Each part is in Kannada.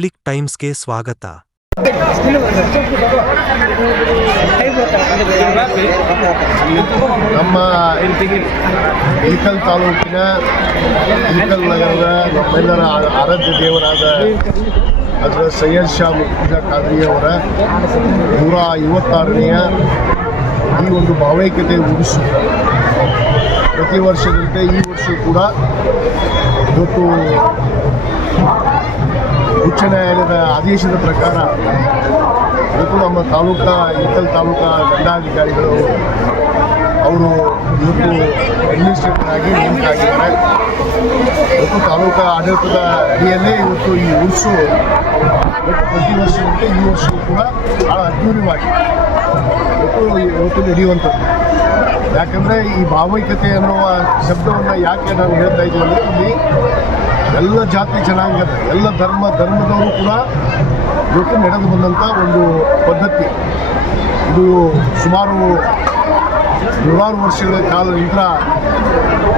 ಪಬ್ಲಿಕ್ ಟೈಮ್ಸ್ಗೆ ಸ್ವಾಗತ. ನಮ್ಮ ಇಳಕಲ್ ತಾಲೂಕಿನ ಇಳಕಲ್ ನಗರದ ನಮ್ಮೆಲ್ಲರ ಆರಾಧ್ಯ ದೇವರಾದ ಹಜರತ್ ಸೈಯದ್ ಶಾ ಮುರ್ತುಜಾ ಖಾದ್ರಿಯವರ 156ನೇಯ ಈ ಒಂದು ಭಾವೈಕ್ಯತೆ ಉರುಸು ಪ್ರತಿ ವರ್ಷದಂತೆ ಈ ವರ್ಷ ಕೂಡ ಇವತ್ತು ಉಚ್ಚ ನ್ಯಾಯಾಲಯದ ಆದೇಶದ ಪ್ರಕಾರ ಇವತ್ತು ನಮ್ಮ ಇಳಕಲ್ ತಾಲೂಕಾ ದಂಡಾಧಿಕಾರಿಗಳು ಅವರು ಇವತ್ತು ಅಡ್ಮಿನಿಸ್ಟ್ರೇಟರ್ ಆಗಿ ನೇಮಕ ಆಗಿದ್ದಾರೆ. ಇವತ್ತು ತಾಲೂಕಾ ಆಡಳಿತದ ಅಡಿಯಲ್ಲೇ ಇವತ್ತು ಈ ಉರ್ಸು ಪ್ರತಿ ವರ್ಷದಂತೆ ಈ ವರ್ಷವೂ ಕೂಡ ಭಾಳ ಅದ್ಧೂರಿಯಾಗಿ ಇವತ್ತು ನಡೆಯುವಂಥದ್ದು. ಯಾಕಂದರೆ ಈ ಭಾವೈಕ್ಯತೆ ಅನ್ನುವ ಶಬ್ದವನ್ನು ಯಾಕೆ ನಾವು ಹೇಳ್ತಾ ಇದ್ದೀವಿ ಅಂದರೆ ಇಲ್ಲಿ ಎಲ್ಲ ಜಾತಿ ಜನಾಂಗದ ಎಲ್ಲ ಧರ್ಮದವರು ಕೂಡ ಇವತ್ತು ನಡೆದು ಬಂದಂಥ ಒಂದು ಪದ್ಧತಿ. ಇದು ಸುಮಾರು 100 ವರ್ಷಗಳ ಕಾಲದಿಂದ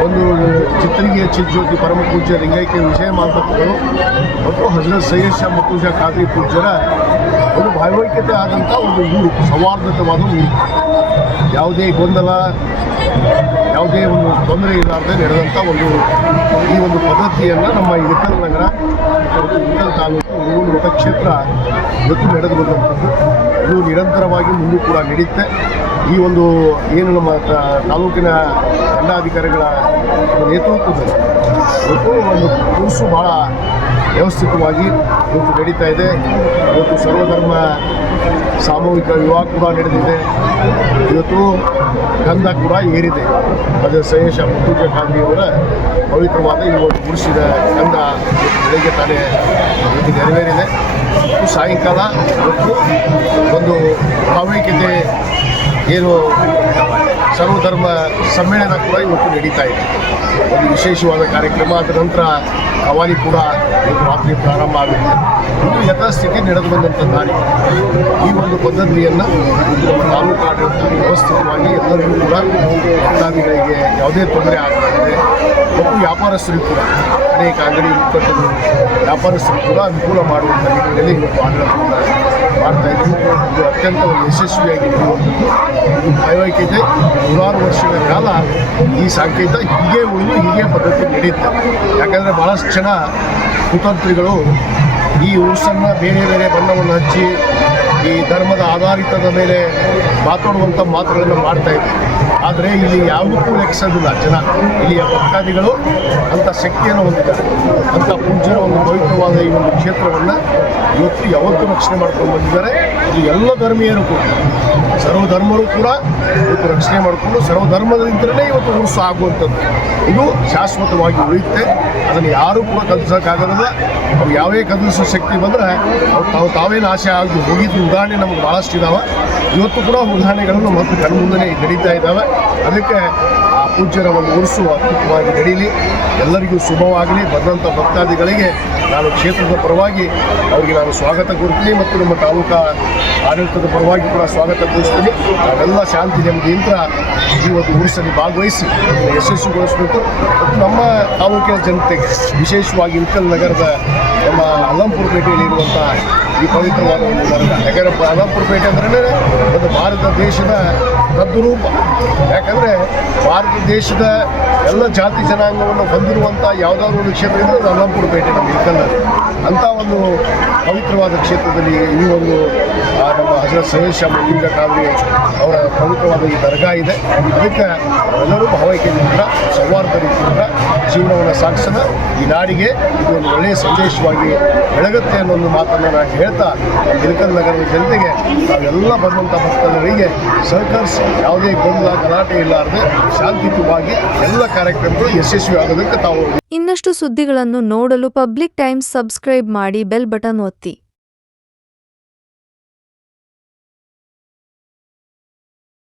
ಒಂದು ಚಿತ್ತರಿಗೆ ಚಿಜ್ಯೋತಿ ಪರಮ ಪೂಜ್ಯ ಲಿಂಗೈಕ್ಯ ವಿಷಯ ಮಾತುಗಳು ಮತ್ತು ಹಜರತ್ ಸೈಯದ್ ಶಾ ಮುರ್ತುಜಾ ಖಾದ್ರಿ ಪೂಜ್ಯರ ಒಂದು ಭಾವೈಕ್ಯತೆ ಆದಂಥ ಒಂದು ಊರು, ಸೌಹಾರ್ದತವಾದ ಊರು, ಯಾವುದೇ ಗೊಂದಲ ಯಾವುದೇ ಒಂದು ತೊಂದರೆ ಇರಲಾರದೆ ನಡೆದಂಥ ಈ ಒಂದು ಪದ್ಧತಿಯನ್ನು ನಮ್ಮ ಇಳಕಲ್ ನಗರ ಮತ್ತು ಇಳಕಲ್ ತಾಲೂಕು ಮೂರು ಮತಕ್ಷೇತ್ರ ಇವತ್ತು ನಡೆದು ಬಂದಂಥದ್ದು. ಇದು ನಿರಂತರವಾಗಿ ಮುಂದೂ ಕೂಡ ನಡೆಯುತ್ತೆ. ಈ ಒಂದು ಏನು ನಮ್ಮ ತಾಲೂಕಿನ ದಂಡಾಧಿಕಾರಿಗಳ ನೇತೃತ್ವದಲ್ಲಿ ಇವತ್ತು ಒಂದು ಉರ್ಸು ಭಾಳ ವ್ಯವಸ್ಥಿತವಾಗಿ ಇವತ್ತು ನಡೀತಾ ಇದೆ. ಇವತ್ತು ಸರ್ವಧರ್ಮ ಸಾಮೂಹಿಕ ವಿವಾಹ ಕೂಡ ನಡೆದಿದೆ. ಇವತ್ತು ಗಂಧ ಕೂಡ ಏರಿದೆ. ಅದು ಸೈಯದ್ ಶಾ ಮುರ್ತುಜಾ ಖಾದ್ರಿಯವರ ಪವಿತ್ರವಾದ ಈ ಒಂದು ಉರ್ಸಿದ ಗಂಧ ಬೆಳಗ್ಗೆ ತಾನೇ ಇವತ್ತು ನೆರವೇರಿದೆ. ಮತ್ತು ಸಾಯಂಕಾಲ ಇವತ್ತು ಒಂದು ಭಾವೈಕ್ಯತೆ ಏನು ಸರ್ವಧರ್ಮ ಸಮ್ಮೇಳನ ಕೂಡ ಇವತ್ತು ನಡೀತಾ ಇದೆ. ಒಂದು ವಿಶೇಷವಾದ ಕಾರ್ಯಕ್ರಮ. ಅದರ ನಂತರ ಕವಾಲಿ ಕೂಡ ಇವತ್ತು ರಾತ್ರಿ ಪ್ರಾರಂಭ ಆಗುತ್ತೆ. ಇದು ಯಥಾಸ್ಥಿತಿ ನಡೆದು ಬಂದಂಥದ್ದಾಗಿ ಈ ಒಂದು ಪದ್ಧತಿಯನ್ನು ನಮ್ಮ ತಾಲೂಕು ಆಡಳಿತ ವ್ಯವಸ್ಥಿತವಾಗಿ ಎಲ್ಲರಿಗೂ ಕೂಡ ಭಕ್ತಾದಿಗಳಿಗೆ ಯಾವುದೇ ತೊಂದರೆ ಆಗಲಾಗಿದೆ ಮತ್ತು ವ್ಯಾಪಾರಸ್ಥರಿಗೂ ಕೂಡ ಅನೇಕ ಅಂಗಡಿ ಮುಕ್ಕಟ್ಟರು ವ್ಯಾಪಾರಸ್ಥರು ಕೂಡ ಅನುಕೂಲ ಮಾಡುವಂಥ ನಿಟ್ಟಿನಲ್ಲಿ ಇವತ್ತು ಆಡಳಿತವನ್ನು ಮಾಡ್ತಾ ಇದ್ದೀವಿ. ಇದು ಅತ್ಯಂತ ಒಂದು ಯಶಸ್ವಿಯಾಗಿ ನಡೆಯುವಂಥದ್ದು. ಇದು ಭಾವೈಕ್ಯತೆ 100 ವರ್ಷಗಳ ಕಾಲ ಈ ಸಾಂಕೇತ ಹೀಗೆ ಉಳಿದು ಹೀಗೆ ಪದ್ಧತಿ ನಡೆಯುತ್ತೆ. ಯಾಕಂದರೆ ಭಾಳಷ್ಟು ಜನ ಕುತಂತ್ರಿಗಳು ಈ ಉರ್ಸನ್ನು ಬೇರೆ ಬೇರೆ ಬಣ್ಣವನ್ನು ಹಚ್ಚಿ ಈ ಧರ್ಮದ ಆಧಾರಿತದ ಮೇಲೆ ಮಾತಾಡುವಂಥ ಮಾತುಗಳನ್ನು ಮಾಡ್ತಾ ಇದ್ದಾರೆ. ಆದರೆ ಇಲ್ಲಿ ಯಾವುದಕ್ಕೂ ಲೆಕ್ಕಿಸೋದಿಲ್ಲ ಜನ. ಇಲ್ಲಿಯ ಭಕ್ತಾದಿಗಳು ಅಂಥ ಶಕ್ತಿಯನ್ನು ಹೊಂದಿದ್ದಾರೆ. ಅಂಥ ಪೂಜ್ಯರ ಒಂದು ಪವಿತ್ರವಾದ ಈ ಒಂದು ಕ್ಷೇತ್ರವನ್ನು ಇವತ್ತು ಯಾವತ್ತೂ ರಕ್ಷಣೆ ಮಾಡ್ಕೊಂಡು ಬಂದಿದ್ದಾರೆ. ಇದು ಎಲ್ಲ ಧರ್ಮೀಯರು ಕೂಡ ಸರ್ವಧರ್ಮರು ಕೂಡ ಇವತ್ತು ರಕ್ಷಣೆ ಮಾಡಿಕೊಂಡು ಸರ್ವಧರ್ಮದಿಂದಲೇ ಇವತ್ತು ಉರ್ಸು ಆಗುವಂಥದ್ದು. ಇದು ಶಾಶ್ವತವಾಗಿ ಉಳಿಯುತ್ತೆ. ಅದನ್ನು ಯಾರೂ ಕೂಡ ಕಲಿಸೋಕ್ಕಾಗೋದಿಲ್ಲ. ಅವ್ರು ಯಾವೇ ಕದಲಿಸೋ ಶಕ್ತಿ ಬಂದರೆ ಅವ್ರು ತಾವೇ ನಾಶ ಆಗಿ ಹೋಗಿದ್ದು ಉದಾಹರಣೆ ನಮಗೆ ಭಾಳಷ್ಟು ಇದ್ದಾವೆ. ಇವತ್ತು ಕೂಡ ಉದಾಹರಣೆಗಳನ್ನು ಮತ್ತು ಕಣ್ಮುಂದನೇ ನಡೀತಾ ಇದ್ದಾವೆ. ಅದಕ್ಕೆ ಆ ಪೂಜ್ಯರ ಒಂದು ಉರ್ಸು ಅತ್ಯುತ್ತಮವಾಗಿ ನಡೀಲಿ, ಎಲ್ಲರಿಗೂ ಶುಭವಾಗಲಿ. ಬಂದಂಥ ಭಕ್ತಾದಿಗಳಿಗೆ ನಾನು ಕ್ಷೇತ್ರದ ಪರವಾಗಿ ಅವರಿಗೆ ನಾನು ಸ್ವಾಗತ ಕೋರ್ತೀನಿ ಮತ್ತು ನಮ್ಮ ತಾಲೂಕಾ ಆಡಳಿತದ ಪರವಾಗಿ ಕೂಡ ಸ್ವಾಗತ ಕೋರಿಸ್ತೀನಿ. ನಾವೆಲ್ಲ ಶಾಂತಿ ನೆಮ್ಮದಿಯಿಂದ ಈ ಒಂದು ಉರ್ಸಲ್ಲಿ ಭಾಗವಹಿಸಿ ಯಶಸ್ವಿಗೊಳಿಸಬೇಕು. ಮತ್ತು ನಮ್ಮ ತಾಲೂಕಿನ ಜನತೆಗೆ ವಿಶೇಷವಾಗಿ ಇಳಕಲ್ ನಗರದ ನಮ್ಮ ಅಲ್ಲಂಪುರ ಪೇಟೆಯಲ್ಲಿ ಇರುವಂಥ ಈ ಪವಿತ್ರವಾದ ಒಂದು ನಗರ ಅಲ್ಲಂಪುರ ಪೇಟೆ ಅಂದ್ರೆ ಒಂದು ಭಾರತ ದೇಶದ ತದ್ರೂಪ. ಯಾಕಂದರೆ ಭಾರತ ದೇಶದ ಎಲ್ಲ ಜಾತಿ ಜನಾಂಗವನ್ನು ಹೊಂದಿರುವಂಥ ಯಾವುದಾದ್ರೂ ಒಂದು ಕ್ಷೇತ್ರ ಇದ್ದರೆ ಅದು ಅಲ್ಲಂಪುರ ಪೇಟೆ ನಮ್ಮ ಇಳಕಲ್ನಲ್ಲಿ. ಅಂಥ ಒಂದು ಪವಿತ್ರವಾದ ಕ್ಷೇತ್ರದಲ್ಲಿ ಈ ಒಂದು ನಮ್ಮ ಹಜರತ್ ಸೈಯದ್ ಶಾ ಮುರ್ತುಜಾ ಖಾದ್ರಿ ಅವರ ಪವಿತ್ರವಾದ ಈ ದರ್ಗಾ ಇದೆ. ಅದಕ್ಕೆ ಎಲ್ಲರೂ ಭಾವೈಕ್ಯತೆಯಿಂದ ಸೌಹಾರ್ದ ರೀತಿಯಿಂದ ಜೀವನವನ್ನು ಸಾಗಿಸೋಣ. ಈ ನಾಡಿಗೆ ಇದು ಒಂದು ಒಳ್ಳೆಯ ಸಂದೇಶವಾಗಿ ಬೆಳಗುತ್ತೆ ಅನ್ನೋ ಒಂದು ಮಾತನ್ನು ನಾನು ಹೇಳ್ತಾ ಇಳಕಲ್ ನಗರದ ಜನತೆಗೆ ನಾವೆಲ್ಲ ಬಂದಂಥ ಭಕ್ತರಿಗೆ ಸಹಕರಿಸಿ ಯಾವುದೇ ಗೊಂದಲ ಗಲಾಟೆ ಇಲ್ಲಾರದೆ ಶಾಂತಿಯುತವಾಗಿ ಎಲ್ಲ ಕಾರ್ಯಕ್ರಮಗಳು ಯಶಸ್ವಿ ಆಗೋದಕ್ಕೆ ತಾವು ಇನ್ನಷ್ಟು ಸುದ್ದಿಗಳನ್ನು ನೋಡಲು ಪಬ್ಲಿಕ್ ಟೈಮ್ಸ್ ಸಬ್ಸ್ಕ್ರೈಬ್ ಮಾಡಿ, ಬೆಲ್ ಬಟನ್ ಒತ್ತಿ.